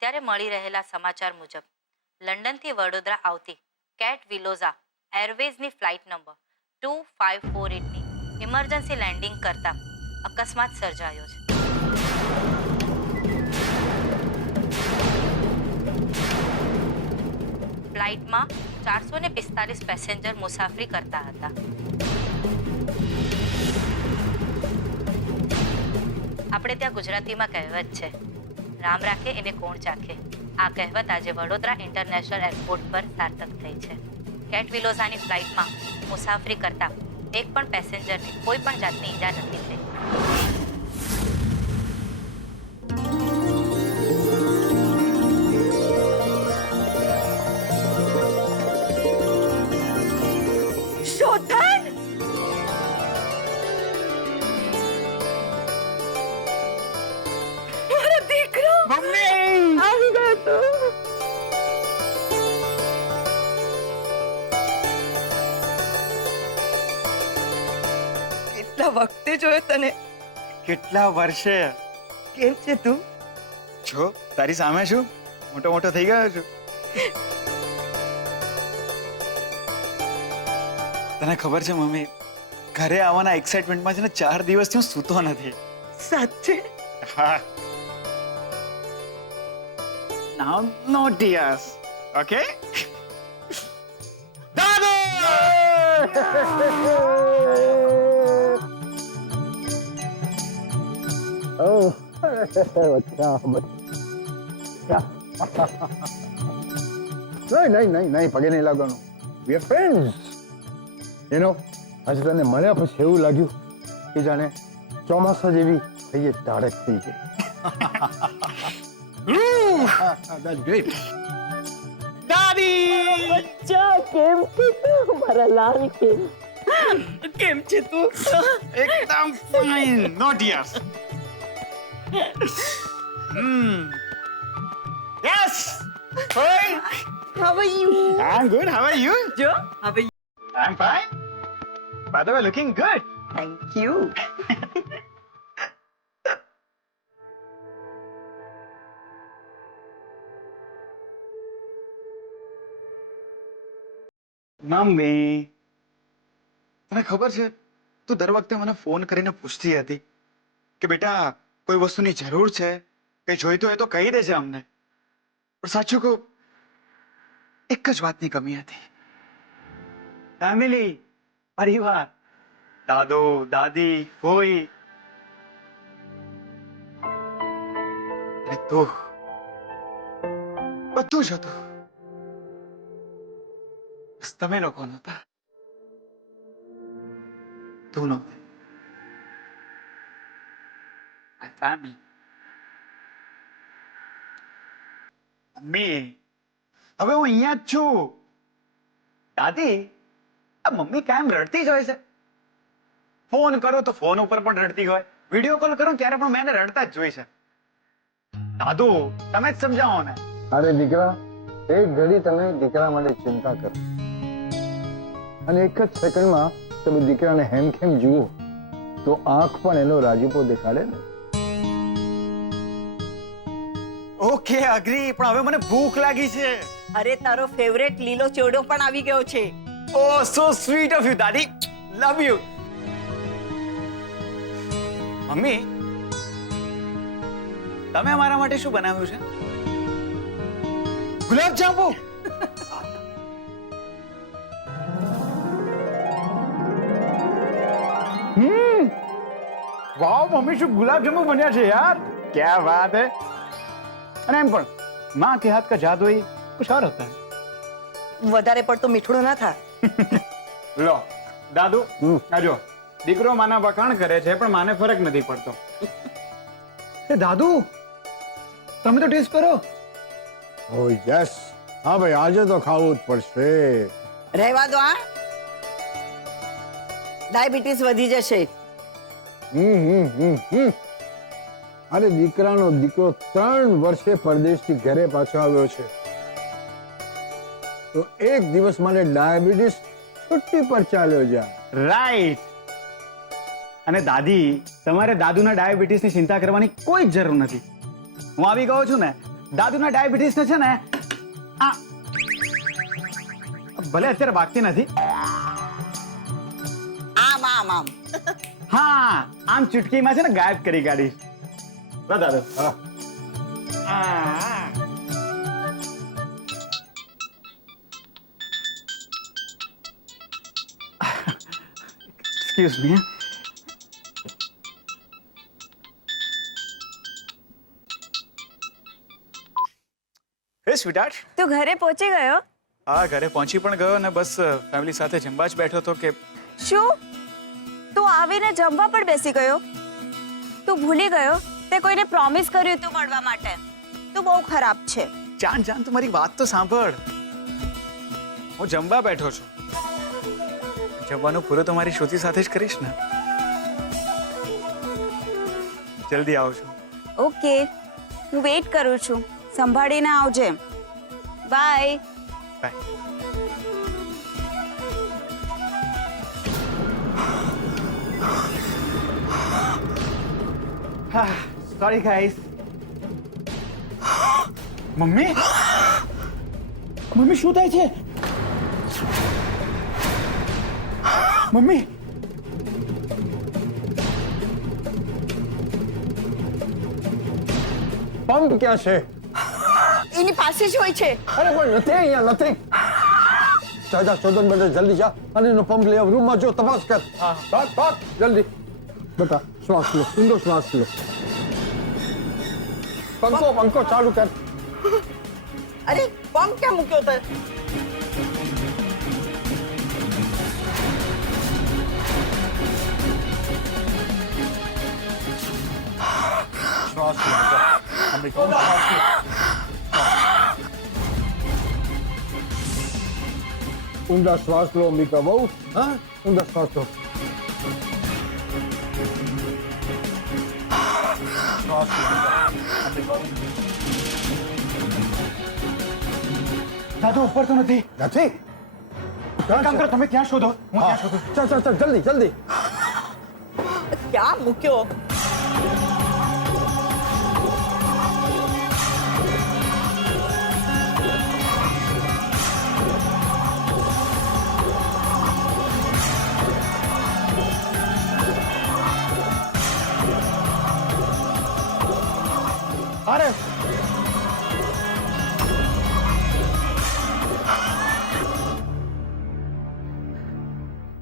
અત્યારે મળી રહેલા સમાચાર મુજબ લંડનથી વડોદરા આવતી કેટ વિલોઝા એરવેઝની ફ્લાઇટ નંબર 2548ની ઇમરજન્સી લેન્ડિંગ કરતા અકસ્માત સર્જાયો છે. ફ્લાઇટમાં 445 પેસેન્જર મુસાફરી કરતા હતા. આપણે ત્યાં ગુજરાતીમાં કહેવત છે, રામ રાખે એને કોણ ચાખે. આ કહેવત આજે વડોદરા ઇન્ટરનેશનલ એરપોર્ટ પર સાર્થક થઈ છે. કેટ વિલોઝાની ફ્લાઇટમાં મુસાફરી કરતા એક પણ પેસેન્જરને કોઈ પણ જાતની ઈજા નથી થઈ. શોધન! મારો દીકરો મમ્મી આવી ગયો તો. કેટલા વખતે જોયો તને. કેટલા વર્ષે કેમ છે તું? છો તારી સામે છું, મોટો મોટો થઈ ગયો છું. તને ખબર છે મમ્મી, ઘરે આવવાના એક્સાઇટમેન્ટમાં છે ને 4 દિવસથી હું સૂતો નથી. સાચે? હા. Now no tears. Okay? દાદુ! Oh, નહીં પગે નહીં લાગવાનું. We are friends. You know, આજે તને મળ્યા પછી એવું લાગ્યું કે જાણે ચોમાસા જેવી થઈ ટાળક થઈ ગઈ. That's great. દાદી! બચ્ચા કેમ છે તું? મારા લાલ કેમ છે તું? એકદમ fine. No tears. Yes! Fine. How are you? I'm good. How are you? જો હવે I'm fine. By the way, looking good. Thank you. Mummy, તને ખબર છે તું દર વખતે મને ફોન કરીને પૂછતી હતી કે બેટા કોઈ વસ્તુની જરૂર છે, કઈ જોઈતું હોય તો કહી દેજે અમને. પણ સાચું કહું, એક જ વાતની કમી હતી. ફેમિલી, પરિવાર, દાદો દાદી ફોઈ અને તું, બધું જ હતું. બસ તમે લોકો નહોતા, તું નહોતી. My family. મમ્મી, હવે હું અહીંયા જ છું. દાદી, આ મમ્મી કાયમ રડતી જ હોય છે. ફોન કરો તો ફોન ઉપર પણ રડતી હોય, વિડીયો કોલ કરો ત્યારે પણ મેં એને રડતા જ જોઈ છે. દાદુ, તમે જ સમજાવો ને. અરે દીકરા, એક ઘડી તમે દીકરા માટે ચિંતા કરો અને એક જ સેકન્ડમાં તમે દીકરાને હેમખેમ જુઓ તો આંખ પણ એનો રાજીપો દેખાડે ને. ઓકે, અગ્રી, પણ હવે મને ભૂખ લાગી છે. અરે તારો ફેવરેટ લીલો ચોડો પણ આવી ગયો છે. Oh, so sweet of you, Daddy. Love you. Mummy, તમે મારા માટે શું બનાવ્યું છે? ગુલાબ જાંબુ. વાવ મમ્મી, શું ગુલાબ જાંબુ બન્યા છે યાર. ક્યા વાત હે. અને એમ પણ माँ के हाथ का जादू ही कुछ और होता है. વધારે પડતો મીઠું ના થા. લો દાદુ, આ જો દીકરો માના વખાણ કરે છે પણ માને ફરક નથી પડતો. એ દાદુ, તમે તો ટેસ્ટ કરો. ઓ યસ, હા ભાઈ, આજે તો ખાવું જ પડશે. રહેવા દો. આ ડાયાબિટીસ વધી જશે. અરે દીકરાનો દીકરો 3 વર્ષે પરદેશથી ઘરે પાછો આવ્યો છે તો એક દિવસ માટે ડાયાબિટીસ છુટ્ટી પર ચાલ્યો જા. રાઈટ. અને દાદી, તમારે દાદુના ડાયાબિટીસની ચિંતા કરવાની કોઈ જ જરૂર નથી. હું આવી ગયો છું ને દાદુના ડાયાબિટીસ ને છે ને આ ભલે અત્યારે વાગતી નથી, આમ આમ આમ હા આમ ચૂટકીમાં છે ને ગાયબ કરી કાઢીશ. લો દાદુ. હા એક્સક્યુઝ મી. હે સ્વીટહાર્ટ. તું ઘરે પહોંચી ગયો? હા ઘરે પહોંચી પણ ગયો ને બસ ફેમિલી સાથે જમવા જ બેઠો તો કે શું તું આવીને જમવા પણ બેસી ગયો? તું ભૂલી ગયો તે કોઈને પ્રોમિસ કર્યું તું મળવા માટે? તું બહુ ખરાબ છે. જાન જાન તું મારી વાત તો સાંભળ. હું જમવા બેઠો છું. જમવાનું પૂરું તો મારી શ્રુતિ સાથે જ કરીશ ને. જલ્દી આવજો. ઓકે, હું વેઇટ કરું છું. સંભાળીને આવજે. Bye. Bye. Sorry guys. Mummy mummy શું થાય છે? મમ્મી પંપ ક્યાં છે? એની પાસે જ હોય છે. અરે કોઈ નથી અહીંયા, નથી. જા જા શોધન બેટા, જલ્દી જા અને એનો પંપ લઈ આવ. રૂમમાં જો, તપાસ કર. ભાગ ભાગ જલ્દી. બેટા શ્વાસ લો, ઊંડો શ્વાસ લો. પંખો ચાલુ કર. અરે પંપ ક્યાં મૂક્યો તે? શ્વાસ લો બેટા. અંબિકા, શ્વાસ લો. ઊંડા શ્વાસ લો અંબિકા બહુ. હા ઊંડા શ્વાસ લો. શ્વાસ લો અંબિકા. દાદુ ઉપર તો નથી. નથી? કામ કરો તમે ત્યાં શોધો, હું ત્યાં શોધું. ચાલ જલ્દી જલ્દી. ક્યાં મૂક્યો? અરે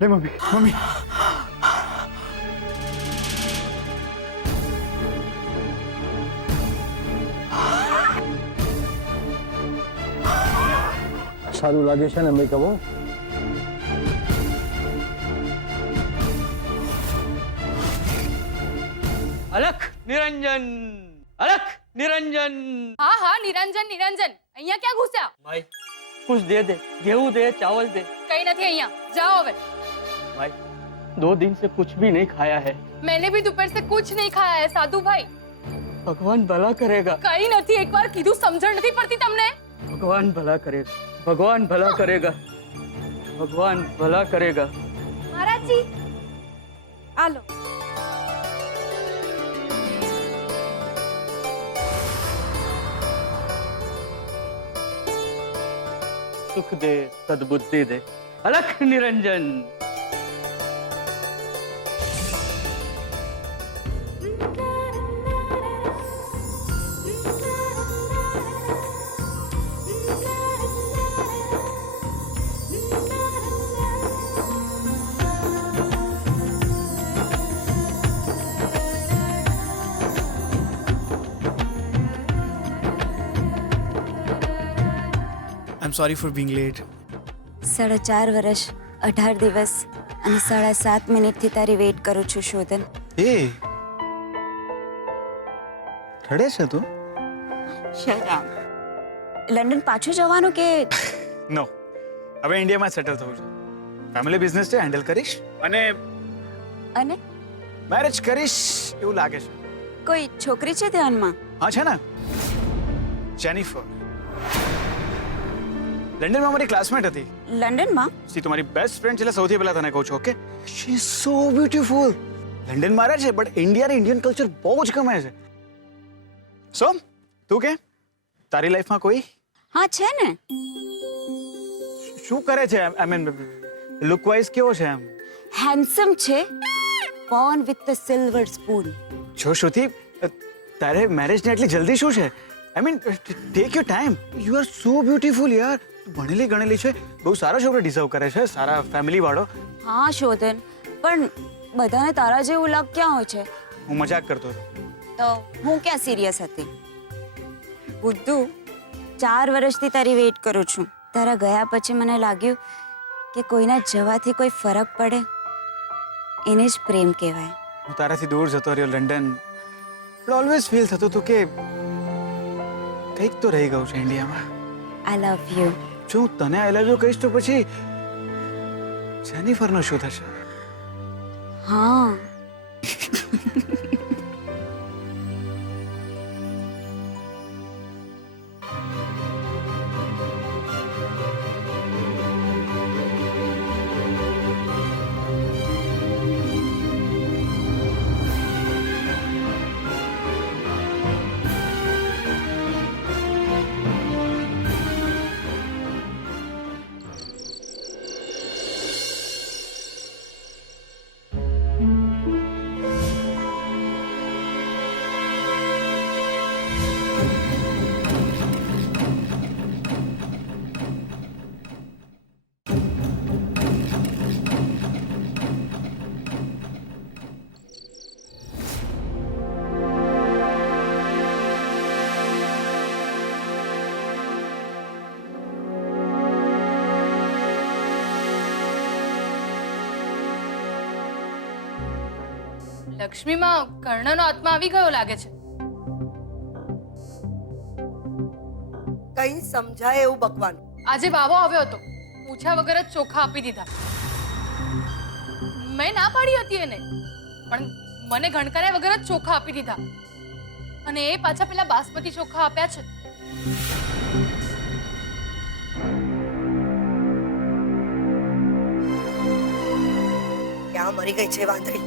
લે મમ્મી. સારું લાગે છે ને અંબિકા બહુ? અલખ નિરંજન, અલખ નિરંજન. हाँ हाँ निरंजन निरंजन અહીંયા ક્યાં ઘૂસ્યા? ભાઈ कुछ दे दे, गेहूं दे, चावल दे. કઈ નથી અહીંયા, જાઓ હવે. भाई 2 दिन से कुछ भी नहीं खाया है. मैंने भी दोपहर से कुछ नहीं खाया है साधु भाई. भगवान भला करेगा, કઈ નથી, એકવાર કીધું સમજણ નથી પડતી તમને? भगवान भला करेगा, भगवान भला करेगा, भगवान भला करेगा. મહારાજજી આલો. सुख दे, सद्बुद्धि दे. अलख Niranjan. I'm sorry for being late. 4.5 વર્ષ 18 દિવસ અને 7.5 મિનિટથી તારી વેઇટ કરું છું શોધન. એ રડે છે તું? શરામ. લંડન પાછું જવાનું કે? નો, હવે ઇન્ડિયામાં સેટલ થવું છે. ફેમિલી બિઝનેસ છે, હેન્ડલ કરીશ અને અને મેરેજ કરીશ એવું લાગે છે. કોઈ છોકરી છે ધ્યાનમાં? હા છે ને, જેનિફર. લંડનમાં મારી ક્લાસમેટ હતી. લંડનમાં? સી તું મારી બેસ્ટ ફ્રેન્ડ છે એટલે સૌથી પહેલા તને કહું છું, okay? She is so beautiful. લંડનમાં રહે છે બટ ઇન્ડિયા ને ઇન્ડિયન કલ્ચર બહુ જ ગમે છે. સો તું કે તારી લાઈફમાં કોઈ હા છે ને. શું કરે છે? આઈ મીન લુક વાઇઝ કેવો છે એમ? હેન્ડસમ છે, Born with the silver spoon. જો શ્રુતિ, તારે મેરેજને એટલી જલ્દી શું છે? I mean take your time. You are so beautiful યાર. ભણેલી ગણેલી છે, બહુ સારો છોકરો ડિઝર્વ કરે છે, સારા ફેમિલી વાળો. હા શોધન, પણ બધાને તારા જેવું લક ક્યાં હોય છે? હું મજાક કરતો હતો. તો હું ક્યાં સિરિયસ હતી? બુદ્ધુ, 4 વર્ષથી તારી વેઇટ કરું છું. તારા ગયા પછી મને લાગ્યું કે કોઈના જવાથી કોઈ ફરક પડે એને જ પ્રેમ કહેવાય. હું તારાથી દૂર જતો રહ્યો લંડન, પણ ઓલવેઝ ફીલ થતું હતું કે કંઈક તો રહી ગયું છે ઇન્ડિયામાં. આઈ લવ યુ. જો હું તને આઈ લવ યુ કહીશ તો પછી જેનિફરનું શું થશે? હા. લક્ષ્મીમાં કર્ણનો આત્મા આવી ગયો લાગે છે. કઈ સમજાય એવું બકવાનું. આજે બાવો આવ્યો હતો, પૂછ્યા વગર જ ચોખા આપી દીધા. મેં ના પાડી હતી એને, પણ મને ગણકાર્યા વગર જ ચોખા આપી દીધા. અને એ પાછા પેલા બાસમતી ચોખા આપ્યા છે. ક્યાં મરી ગઈ છે વાંદરી?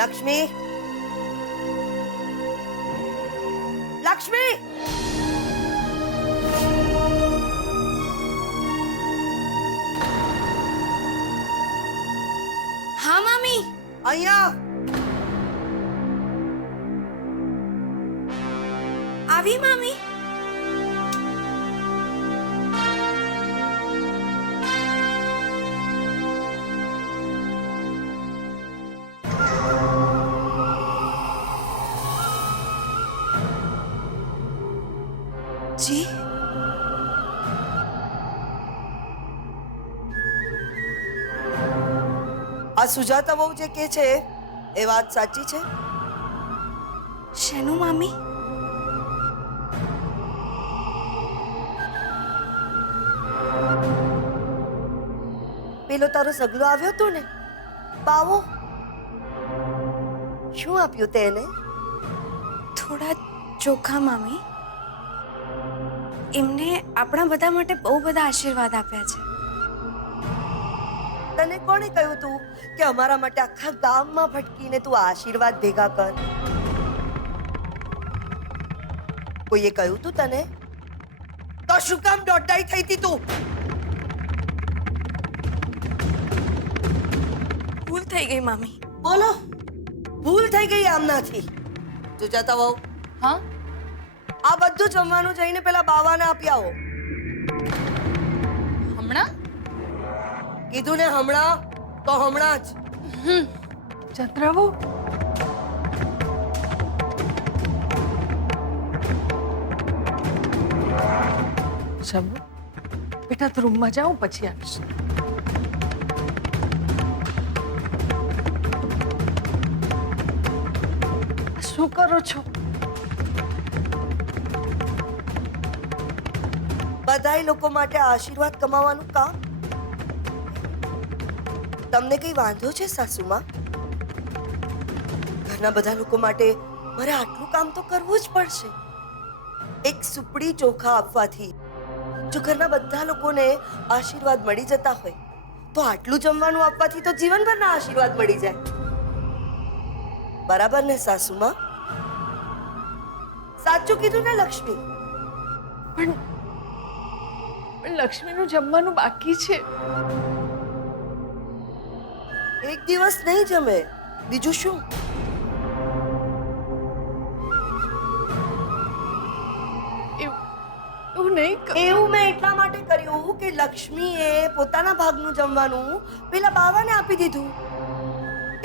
લક્ષ્મી, લક્ષ્મી, હા મામી. અહીંયા આવી મામી. જી. આ સુજાતા બહુ જે કે છે એ વાત સાચી છે? શેનું મામી? પેલો તારો સગલો આવ્યો તો ને, બાવો, શું આપ્યું તેને? થોડા ચોખા મામી. એમને આપણા બધા માટે બહુ બધા આશીર્વાદ આપ્યા છે. તને કોણે કહ્યું તું કે અમારા માટે આખા ગામમાં ભટકીને તું આશીર્વાદ ભેગા કર? કોઈએ કહ્યું તું તને? તો શું કામ દોડાઈ થઈ હતી તું? ભૂલ થઈ ગઈ મામી. બોલો, ભૂલ થઈ ગઈ આમનાથી. સુજાતા વહુ, હા, આ બધું જમવાનું જઈને પેલા બાવાને આપી આવો. હમણાં કીધું ને હમણાં, તો હમણાં જ. ચંદ્રવો, શંભુ, બેટા તું રૂમમાં જાઉં પછી આવીશ. શું કરો છો? બધાય લોકો માટે આશીર્વાદ કમાવાનું કામ. તમને કઈ વાંધો છે સાસુમાં? ઘરના બધા લોકો માટે મારે આટલું કામ તો કરવું જ પડશે. એક સુપડી ચોખા આપવાથી જો ઘરના બધા લોકોને આશીર્વાદ મળી જતા હોય તો આટલું જમવાનું આપવાથી તો જીવનભરના આશીર્વાદ મળી જાય. બરાબર ને સાસુમાં? સાચું કીધું ને લક્ષ્મી? પણ લક્ષ્મીનું જમવાનું બાકી છે. એક દિવસ નહીં જમે, બીજું શું? એવું નહીં એવું મેં એટલા માટે કર્યું કે લક્ષ્મીએ પોતાના ભાગનું જમવાનું પેલા બાવાને આપી દીધું,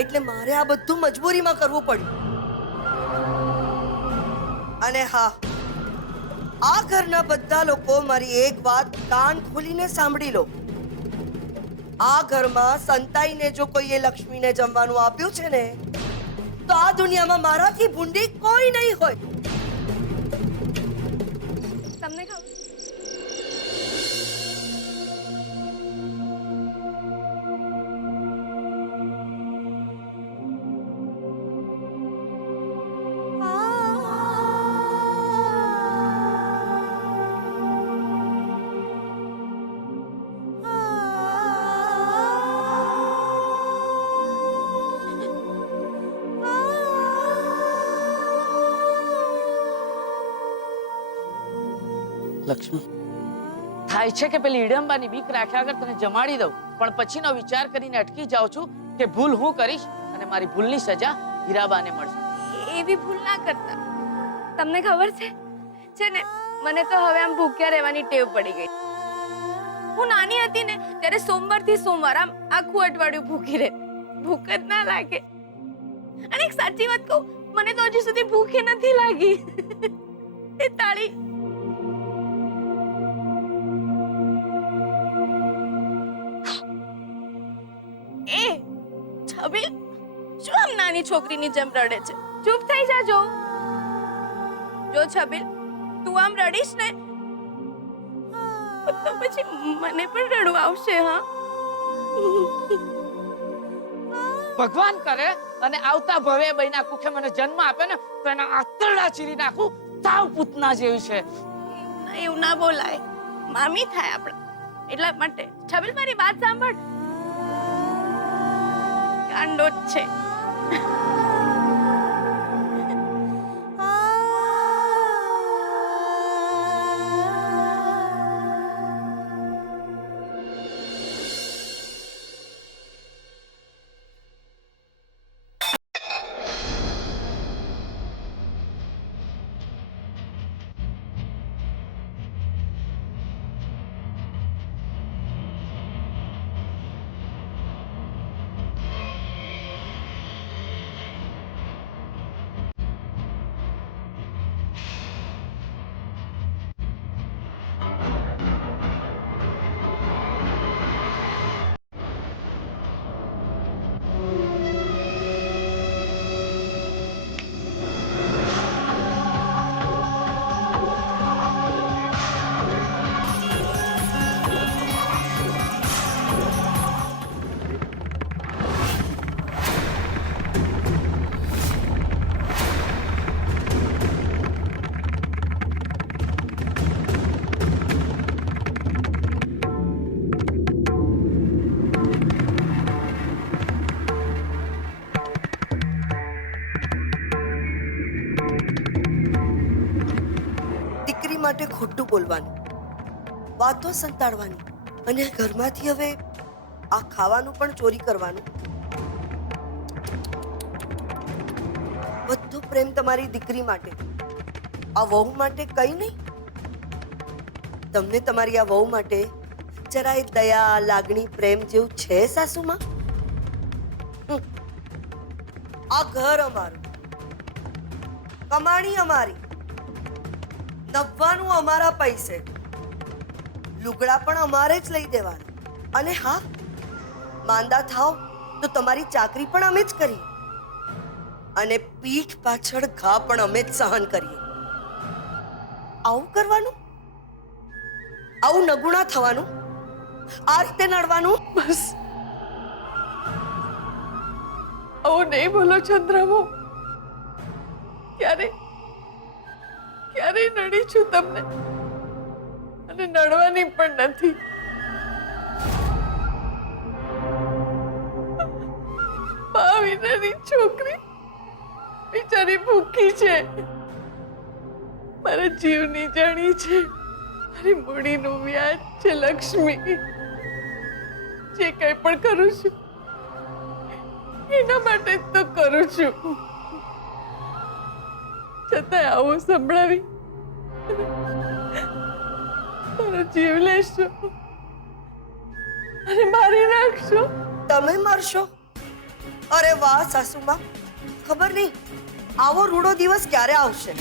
એટલે મારે આ બધું મજબૂરીમાં કરવું પડ્યું. અને હા, આ ઘરના બધા લોકો મારી એક વાત કાન ખોલીને સાંભળી લો. આ ઘરમાં સંતાઈને જો કોઈએ લક્ષ્મીને જમવાનું આપ્યું છે ને, તો આ દુનિયામાં મારાથી ભૂંડી કોઈ નહીં હોય. તમને ખબર લક્ષ્મી, થાય છે કે પેલી ઈડંબાની બીક રાખ્યા આગળ તને જમાડી દઉં, પણ પછીનો વિચાર કરીને અટકી જાઉં છું કે ભૂલ હું કરીશ અને મારી ભૂલની સજા હીરાબાને મળશે. એવી ભૂલ ના કરતા. તમને ખબર છે ને, મને તો હવે આમ ભૂખ્યા રહેવાની ટેવ પડી ગઈ. હું નાની હતી ને ત્યારે સોમવારથી સોમવાર આમ આખું અઠવાડિયું ભૂખી રહે, ભૂખ જ ના લાગે. અને એક સાચી વાત કહું, મને તો હજી સુધી ભૂખ નથી લાગી. એ તાળી એ છબીલ શું આમ નાની છોકરીની જેમ રડે છે? ચૂપ થઈ જાજો. જો છબીલ, તું આમ રડીશ ને તો પછી મને પણ રડવું આવશે. હા, ભગવાન કરે અને આવતા ભવે બૈના કુખે મને જન્મ આપે ને તો એના આંતરડા ચીરી નાખું. સાવ પૂતના જેવી છે. એવું ના બોલાય, મામી થાય આપણે. એટલા માટે છબીલ, મારી વાત સાંભળ. ગાંડો જ છે. માટે ખોટું બોલવાનું, વાતો સંતાડવાની, અને ઘરમાંથી હવે આ ખાવાનું પણ ચોરી કરવાનું. બધો પ્રેમ તમારી દીકરી માટે, આ વહુ માટે કઈ નહીં. તમને તમારી આ વહુ માટે જરાય દયા, લાગણી, પ્રેમ જેવું છે સાસુમાં? આ ઘર અમારું, કમાણી અમારી, નવવાનું અમારા પૈસે, લુગડા પણ અમારે જ લઈ દેવાના. અને હા, માંદા થાવ તો તમારી ચાકરી પણ અમે જ કરી, અને પીઠ પાછળ ઘા પણ અમે જ સહન કરીએ. આવું કરવાનું? આવું નગુણા થવાનું? આ રીતે નડવાનું? બસ આવું નહીં બોલો ચંદ્રમો. ક્યારે નડી છું તમને, અને નડવાની પણ નથી. ભાવિનાની છોકરી બિચારી ભૂખી છે, મારા જીવની જાણી છે, મારી મૂડીનું વ્યાજ છે લક્ષ્મી. જે કંઈ પણ કરું છું એના માટે જ તો કરું છું. છતાંય આવું સંભળાવી મારો જીવ લેશો અને મારી નાખશો. તમે મારશો? અરે વાહ સાસુમાં, ખબર નહીં આવો રૂડો દિવસ ક્યારે આવશે.